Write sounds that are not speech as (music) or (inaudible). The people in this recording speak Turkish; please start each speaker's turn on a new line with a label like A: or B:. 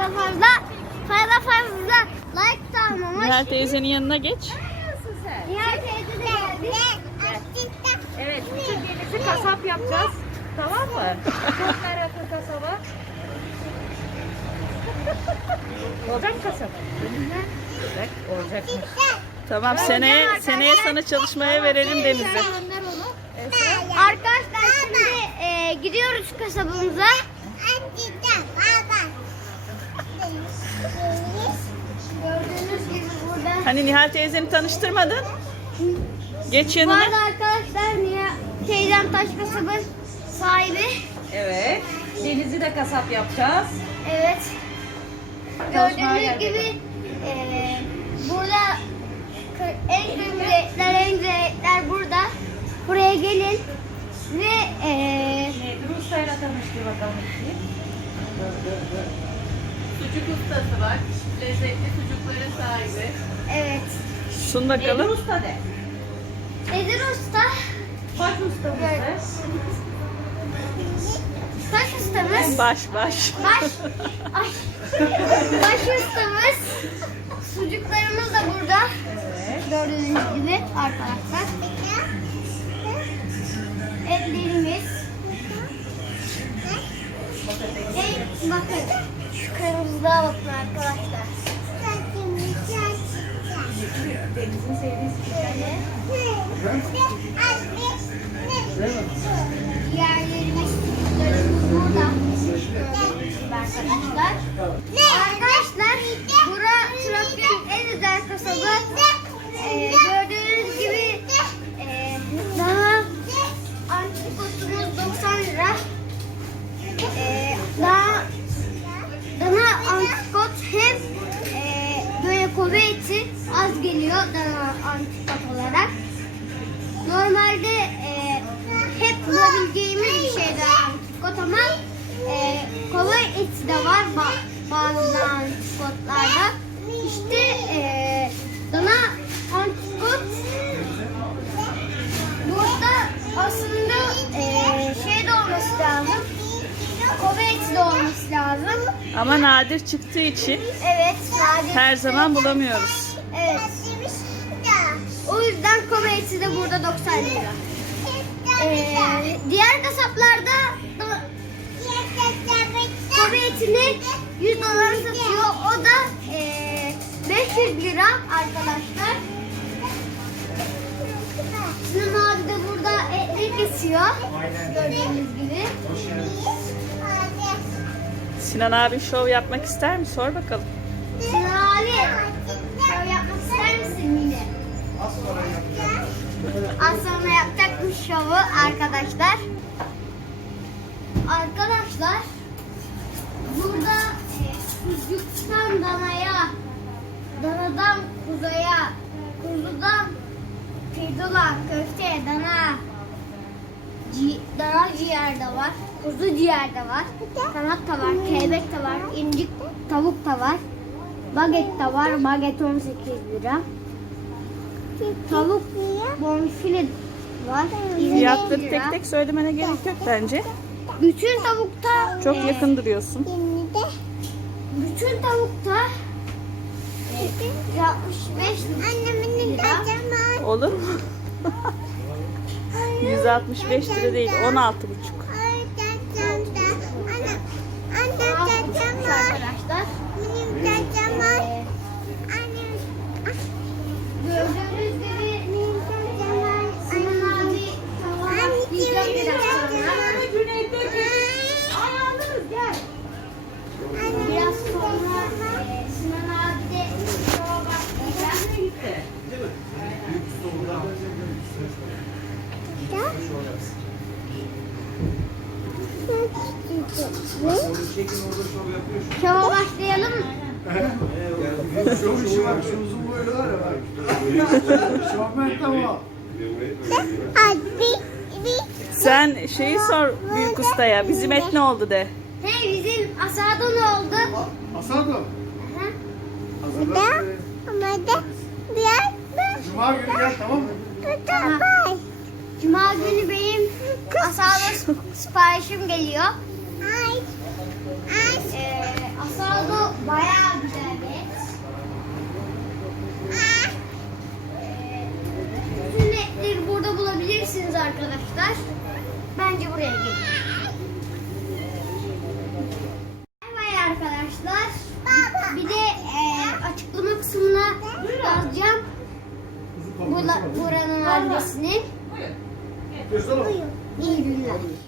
A: fazla fazla fazla fazla like tamam.
B: Nihal teyzenin yanına geç.
C: Nihal teyze de ben, ben. Ben. Evet, bütün gelisi kasap yapacağız. Ben, tamam mı? Çok meraklı kasaba. Olacak kasap.
B: Olacak, olacak. Tamam, seneye, seneye sen, sen, sen, sana çalışmaya ben, verelim ben Deniz'e.
A: Arkadaşlar şimdi e, gidiyoruz kasabımıza.
B: Hani Nihal teyzeni tanıştırmadın? Geç yanına. Bu
A: arada arkadaşlar Nihal teyzem taş ve sahibi.
C: Evet. Deniz'i de kasap yapacağız.
A: Evet. Arta Gördüğünüz gibi geldi. e, burada en kıymetler, evet. en kıymetler burada. Buraya gelin ve... E,
C: Neydi? Rusya'yla tanıştır bakalım sucuk ustası var. Lezzetli sucuklara sahibi.
A: Evet.
B: Sun bakalım.
C: Edir usta de.
A: Edir usta.
C: Baş ustamız.
A: Baş ustamız.
B: Baş, usta. baş, usta. baş baş.
A: Baş. (laughs) Ay. Baş ustamız. Sucuklarımız da burada. Evet. Dördüncü gibi arkadaşlar. Arka. Ellerimiz. Hey, bakın. bakın kırmızı daha bakın arkadaşlar. Denizin sevdiği sütlerle. Evet. Evet. adına antipat olarak normalde e, hep bulabileceğimiz bir şeyde antikot ama e, kovay eti de var bazı antikotlarda. İşte e, dana antikot burada aslında e, şey de olması lazım. Kovay eti de olması lazım.
B: Ama nadir çıktığı için evet, nadir her zaman bulamıyoruz.
A: Evet. O yüzden kova eti de burada 90 lira. Evet. Ee, diğer kasaplarda da... kova etini 100 dolara satıyor. $100. O da e, 500 lira arkadaşlar. Sinan abi de burada etli kesiyor. Aynen. Gördüğünüz gibi.
B: Sinan abi şov yapmak ister mi? Sor bakalım.
A: Az sonra yapacak. Az şovu arkadaşlar. Arkadaşlar burada kuzuktan danaya, danadan kuzuya, kuzudan pidula, köfteye, dana, ci, dana ciğer de var, kuzu ciğer de var, kanat da var, kelebek de var, incik tavuk da var, baget de var, baget 18 lira tavuk bonfile var. Fiyatları
B: tek tek söylemene gerek yok bence.
A: Bütün tavukta
B: ne? çok yakın duruyorsun.
A: Bütün tavukta 65 annemin
B: lira. Anlamın Olur mu? (laughs) 165 lira değil (laughs) 16,5. Lira. <Anlamın. gülüyor>
A: Şova başlayalım. Evet.
B: (laughs) (laughs) Sen şeyi sor büyük ustaya. Bizim et ne oldu de.
A: Hey bizim asado ne oldu? Asado. Bu da, bu da, diğer de. Cuma günü gel tamam mı? Tamam. Cuma günü benim asado siparişim geliyor. Bayağı güzel geç. Tüm etleri burada bulabilirsiniz arkadaşlar. Bence buraya gidin. Merhaba arkadaşlar. Baba. Bir de e, açıklama kısmına yazacağım. Buranın adresini. İyi günler.